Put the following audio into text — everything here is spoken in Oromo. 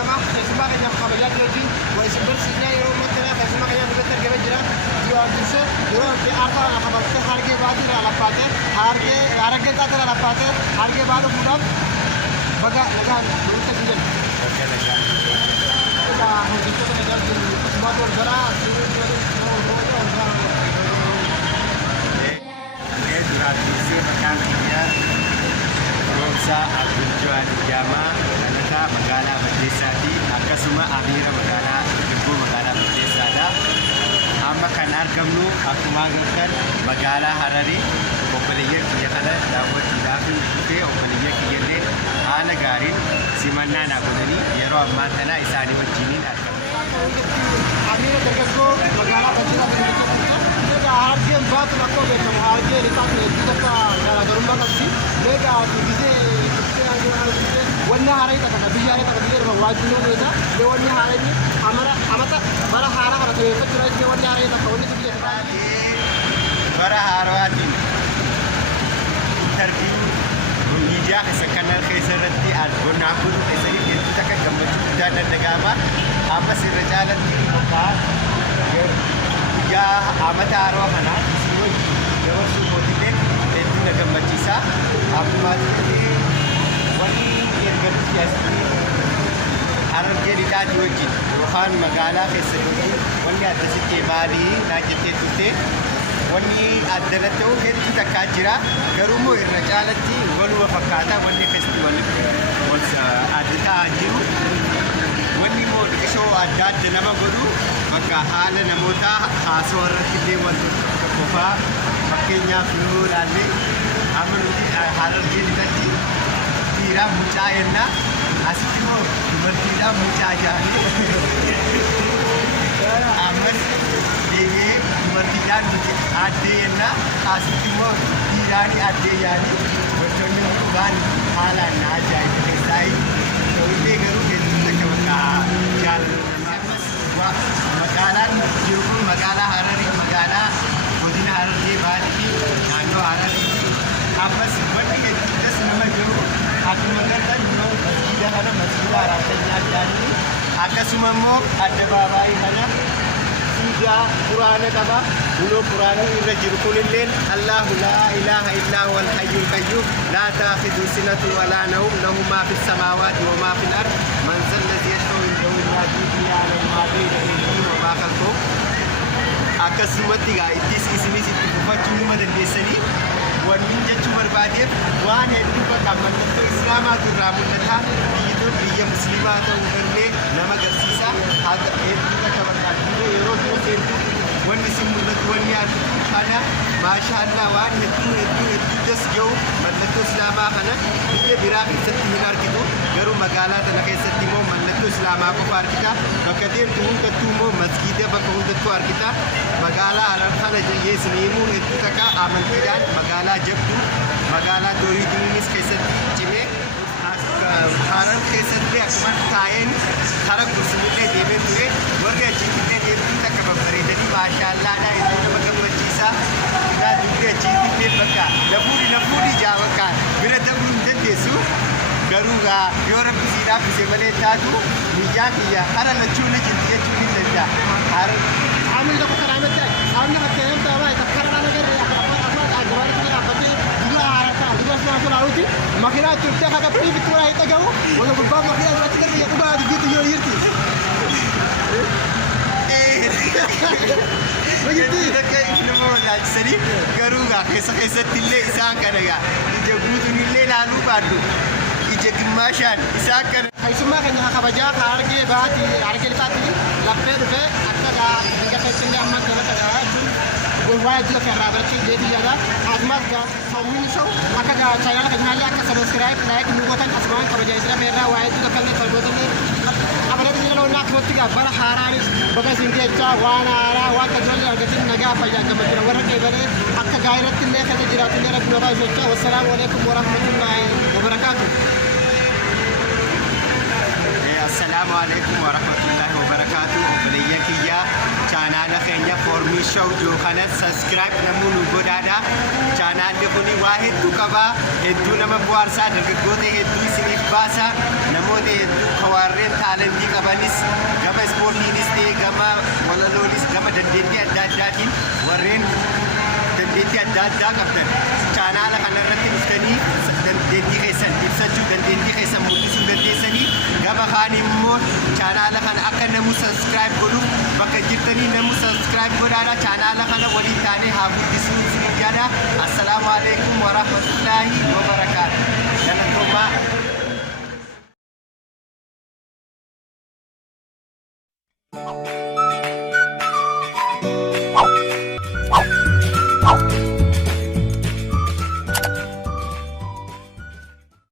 جامع اسمه كان خبرات يجي ويسبر سنة يوم مثلا اسمه كان بيتر جبل جرا يوم يوم في آخر خبرت هارجي بعد على فاتر هارجي تاتر على فاتر هارجي بعد بودام بقى لجان بروت تجيل لا هو جت لجان اسمه دور جرا Rosa Abdul Jama Anata Magala Badesati Akasuma Amira Magala Ibu Magala Badesada Amma kan argamnu akkuma agartan Magala Harari obboleeyyan kiyya kana daawwachuudhaaf dhufe obboleeyyan kiyyallee haala gaariin simannaa naa godhanii yeroo ammaa kana isaanii wajjiniin argamu. Amira dargaggoo magaalaa Badessaa hargeen baatu lakkoo beekamu hargeen isaa eeggisa garaagarummaa qabdi meeqa gisee wanni haaraa isa kana biyya isa kana biyya waajjiroo meeta mee wanni haaraa inni amata bara haaraa kana ta'eeffachuu irratti wanni haaraa isa akka wanni biyya bara haaraatiin interviyuu miidiyaa isa kana keessa irratti argonnaa kun keessatti hedduu takka gammachuu guddaa dandagaama amma sirra caalatti ya amata arwah kana siwaj dabarsu motilen hedduu na gammachiisa akkuma wanni ergamtu yaasni harargee lidhaati wajjin yookaan magaalaa keessatti wanni addasitti maalii naa jettee turte wanni addana ta'u hedduu takkaa jira garuummoo irra caalatti waluma fakkaataa wanni festival adda ta'aa jiru wanni immoo dhiqishoo adda adda nama godhu bakka haala namoota haasoo irratti illee wantoota qofaa fakkeenyaaf yoo ilaalle amma nuti harargee lidhatti dhiiraa mucaa jenna asitti immoo dubartiidhaan mucaa jaanii ammas deebi'ee dubartiidhaan addee jenna asitti immoo dhiiraan addee jaanii wantoonni waan haalaan na ajaa'iba keessaayi ta'ullee garuu hedduu takka bakka jaallatama magaalaan jiru kun magaalaa Hararii magaalaa godina Harargee Baalee fi naannoo Hararii ammas wanni hedduutas nama jiru akkuma gartan yoo masjiida kana masjiida Araattanyaa jedhanii akkasuma immoo addabaabaayii kana siidaa quraana qaba uloo quraanii irra jiru kunilleen Allahu laa ilaaha illaa huwal hayyul qayyuum laa taakhidhu sinatun walaa nawm lahu maa fis samaawaati wa maa fil ard man zal ladhii yashfa'u indahu illaa bi'iذnihi ya'lamu maa bayna aydihim wa maa khalfahum akkasumatti gaa ittis isinis itti fufachuu nima dandeessanii wanni jechuu barbaadeef waan hedduu bakka mallattoo islaamaatu irraa mul'ata biyya musliimaa ta'uu illee nama agarsiisa hedduu bakka barbaadu yeroo seentu wanni si mul'atu wanni argitu kana maashaallah waan hedduu das jiru mallattoo islaamaa kana biyya biraa keessatti hin argitu garuu magaalaa tana keessatti immoo mallattoo islaamaa qofa argita bakka deemtu hundattuu immoo masgiida bakka hundattuu argita magaalaa Harar kana jeesniimuu hedduu takka amantiidhaan magaalaa jabdu magaalaa duriitiinis keessatti cimee Harar keessatti akkuma taa'een hara kursimillee deemee ture warri achiittillee hedduu takka babbareedanii maashaallaadha hedduu nama gammachiisa ilaa dubbii achiittillee bakka nafuudhi jaawakka bira dabruu hin dandeessu garuu yoo rabbi siidhaaf isee malee taatu miyyaan kiyya hara lachuun jirti jechuu hin danda'a. عامل لك كلام التاج عامل لك كلام تبعي تفكر على غير أجرار كذا أبدي دوا عرفت دوا سمعت العودي ما كنا ترتاح هذا بري بتوعي هيتجاو ولا بالباب ما كنا دلوقتي كده يكون بعد جيت يرتي ما جيتي ده كيف نمو الأجسري كروجا كيسة تلي إسان كنجا يجبروا تنيلي لانو بادو يجيك ماشان إسان كن هيسمع كنا خبجات هارجي باتي هارجي لساتي لفيت في أكتر جا كيسني أما كذا كذا والواحد لك الرابطي جدي جدا أزمات جا سوين شو أكتر شايل كنا ليا كسبسكرايب لايك نوبتن أسمان خبجات إسرائيل ميرا واحد لك كنا سبوتن أبدا تجي لو ناك وتيجا برا حاراني بقى سنتي أجا وانا أرا وانا كجولي أرجعين نجا فيا كم كنا ورا كيبره أكتر غيرت اللي كذا جرات اللي رب نبأ شوكا والسلام عليكم ورحمة الله وبركاته. السلام عليكم ورحمة الله وبركاته. بليك يا channel chaanaala keenya foormii show yookaan subscribe namoonni godhaadha. Chaanaalli kun waa hedduu qaba, hedduu nama bohaarsaa, dargaggoota hedduu isiniif baasa, namoota hedduu kawaarreen taalentii qabanis gama ispoortiinis ta'e gama walaloonis gama dandeettii adda addaatiin warreen dandeettii adda addaa qabdan chaanaala kanarratti dhuftanii dandeettii keessan ibsachuu, dandeettii keessan mul'isuu dandeessanii gama kaan immoo chaanaala kana akka namu subscribe godhuuf bakka jirtanii namu subscribe godhaadha. Chaanaala kana waliin taanee haa guddisuu isiniin jedha. Assalaamu alaikum wa rahmatullahi wa barakaatuh. Galatoomaa.